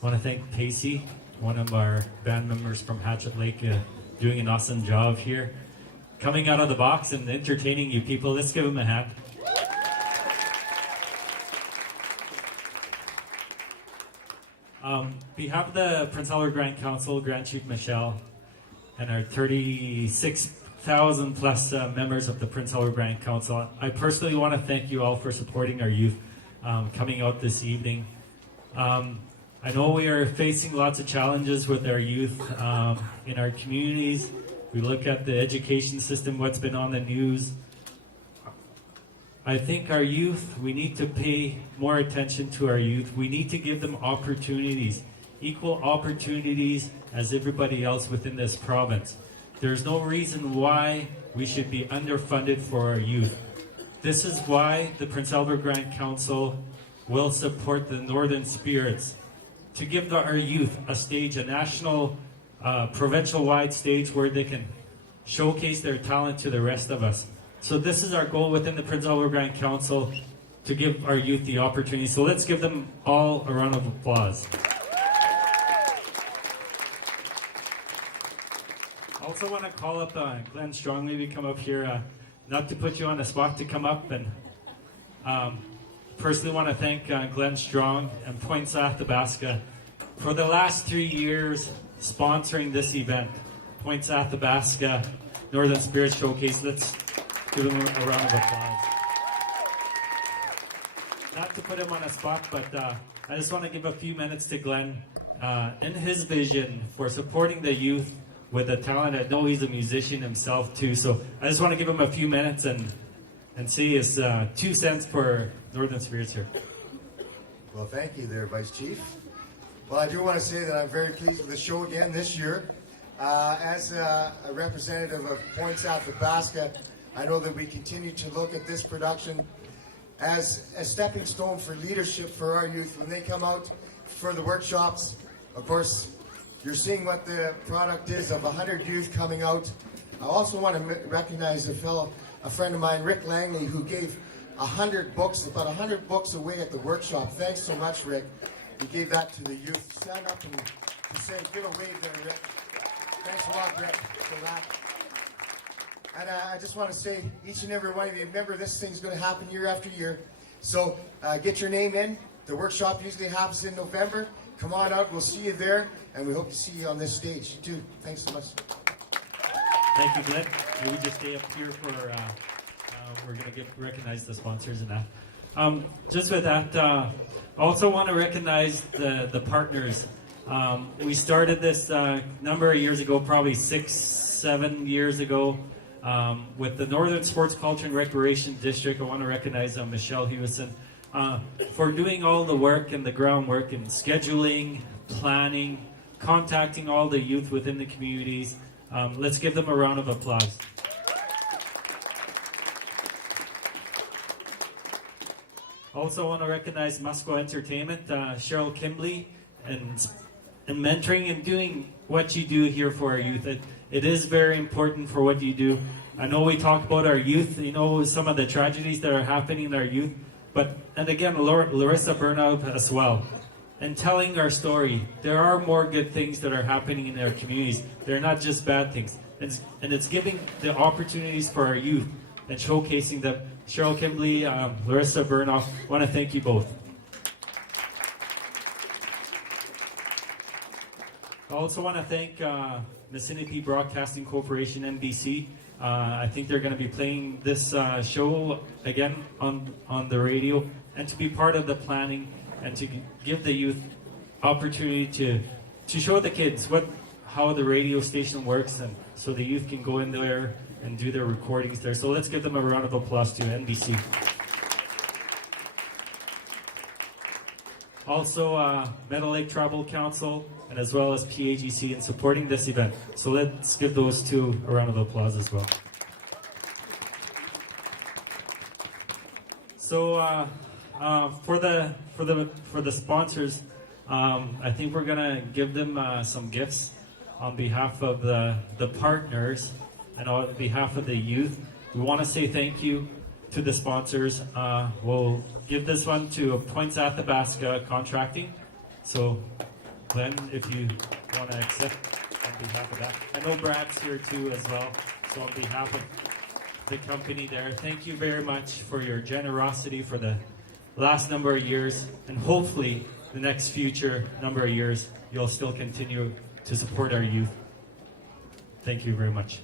I want to thank Pacey, one of our band members from Hatchet Lake, doing an awesome job here. Coming out of the box and entertaining you people. Let's give him a hand. Behalf of the Prince Albert Grand Council, Grand Chief Michelle, and our 36,000 plus members of the Prince Albert Grand Council, I personally want to thank you all for supporting our youth coming out this evening. I know we are facing lots of challenges with our youth in our communities. We look at the education system, what's been on the news. I think our youth, we need to pay more attention to our youth. We need to give them opportunities, equal opportunities as everybody else within this province. There's no reason why we should be underfunded for our youth. This is why the Prince Albert Grand Council will support the Northern Spirits to give our youth a stage, a national, provincial-wide stage where they can showcase their talent to the rest of us. So this is our goal within the Prince Albert Grand Council, to give our youth the opportunity. So let's give them all a round of applause. I also want to call up Glen Strong, maybe come up here, not to put you on the spot to come up, and personally want to thank Glen Strong and Points Athabasca for the last 3 years sponsoring this event. Points Athabasca Northern Spirit Showcase. Let's give him a round of applause. Not to put him on a spot, but I just want to give a few minutes to Glen in his vision for supporting the youth with the talent. I know he's a musician himself too, so I just want to give him a few minutes and see his 2 cents for Northern Spirits here. Well, thank you there, Vice Chief. Well, I do want to say that I'm very pleased with the show again this year. As a representative of Points Athabasca, I know that we continue to look at this production as a stepping stone for leadership for our youth when they come out for the workshops. Of course, you're seeing what the product is of 100 youth coming out. I also want to recognize a friend of mine, Rick Langley, who gave 100 books, about 100 books away at the workshop. Thanks so much, Rick. He gave that to the youth. Stand up and to say, give a wave there, Rick. Thanks a lot, Rick, for that. And I just want to say, each and every one of you, remember this thing's going to happen year after year. So get your name in. The workshop usually happens in November. Come on out. We'll see you there. And we hope to see you on this stage, too. Thanks so much. Thank you, Glenn. Maybe just stay up here for, we're going to recognize the sponsors and that. Just with that, I also want to recognize the partners. We started this number of years ago, probably 6-7 years ago, with the Northern Sports Culture and Recreation District. I want to recognize Michelle Hewison for doing all the work and the groundwork and scheduling, planning, contacting all the youth within the communities. Let's give them a round of applause. Also want to recognize Musco Entertainment, Cheryl Kimbley, and mentoring and doing what you do here for our youth. It is very important for what you do. I know we talk about our youth, you know, some of the tragedies that are happening in our youth, and again, Larissa Burnout as well. And telling our story, there are more good things that are happening in our communities. They're not just bad things. And it's giving the opportunities for our youth and showcasing them. Cheryl Kimbley, Larissa Burnout, I want to thank you both. I also want to thank Vicinity Broadcasting Corporation, NBC. I think they're going to be playing this show again on the radio, and to be part of the planning and to give the youth opportunity to show the kids how the radio station works, and so the youth can go in there and do their recordings there. So let's give them a round of applause to NBC. Also, Meadow Lake Tribal Council, and as well as PAGC in supporting this event. So let's give those two a round of applause as well. So for the sponsors, I think we're gonna give them some gifts on behalf of the partners and on behalf of the youth. We want to say thank you to the sponsors. We'll give this one to Points Athabasca Contracting. So Glen, if you want to accept on behalf of that. I know Brad's here too as well. So on behalf of the company there, thank you very much for your generosity for the last number of years, and hopefully the next future number of years you'll still continue to support our youth. Thank you very much.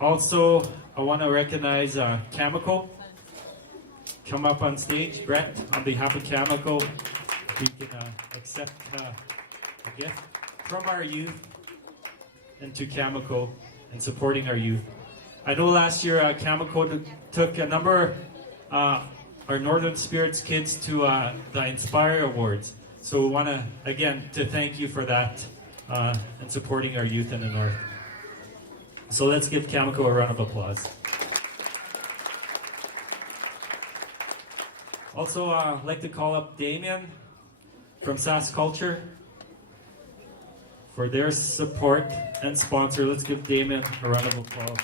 Also, I want to recognize Cameco. Come up on stage, Brett, on behalf of Cameco. If you can accept a gift from our youth and to Cameco and supporting our youth. I know last year Cameco took a number of our Northern Spirits kids to the Inspire Awards. So we want to, again, to thank you for that and supporting our youth in the North. So let's give Cameco a round of applause. Also, I'd like to call up Damien from Sask Culture for their support and sponsor. Let's give Damien a round of applause.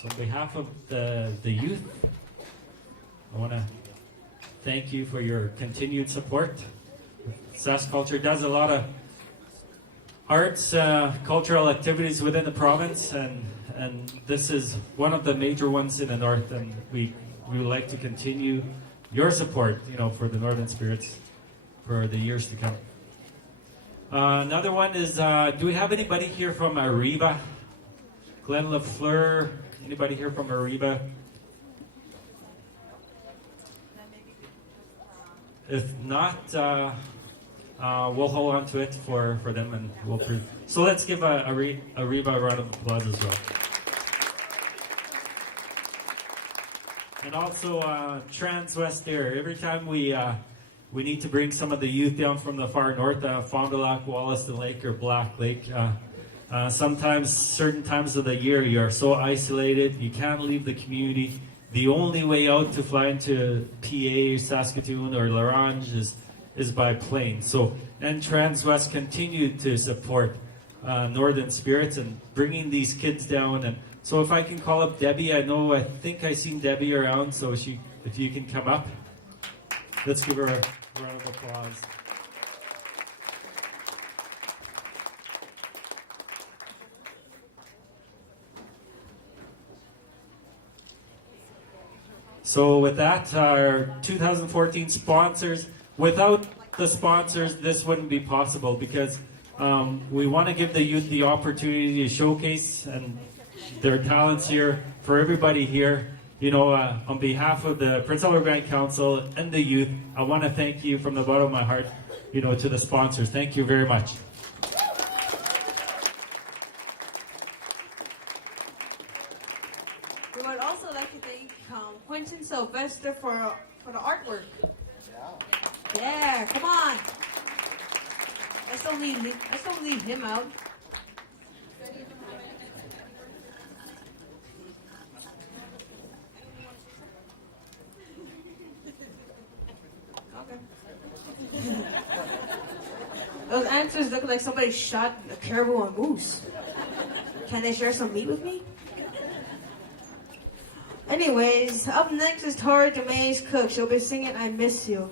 So on behalf of the youth, I want to thank you for your continued support. Sask Culture does a lot of arts, cultural activities within the province, and this is one of the major ones in the North, and we would like to continue your support, for the Northern Spirits for the years to come. Another one is, do we have anybody here from Ariba? Glen Lafleur, anybody here from Ariba? If not, we'll hold on to it for them, and we'll. So let's give Ariba a round of applause as well. And also Transwest Air. Every time we need to bring some of the youth down from the far north, Fond du Lac, Wollaston Lake, or Black Lake. Sometimes, certain times of the year, you are so isolated, you can't leave the community. The only way out to fly into PA, Saskatoon, or La Ronge is by plane. So, and Transwest continued to support Northern Spirits and bringing these kids down. And so, if I can call up Debbie, I think I seen Debbie around. So, if you can come up, let's give her a round of applause. So with that, our 2014 sponsors, without the sponsors, this wouldn't be possible, because we want to give the youth the opportunity to showcase and their talents here for everybody here. On behalf of the Prince Edward Grand Council and the youth, I want to thank you from the bottom of my heart, to the sponsors. Thank you very much. We would also like to thank Quentin Sylvester for the artwork. Yeah, come on. Let's don't leave him out. Okay. Those answers look like somebody shot a caribou and moose. Can they share some meat with me? Anyways, up next is Tora Demaze Cook. She'll be singing I Miss You.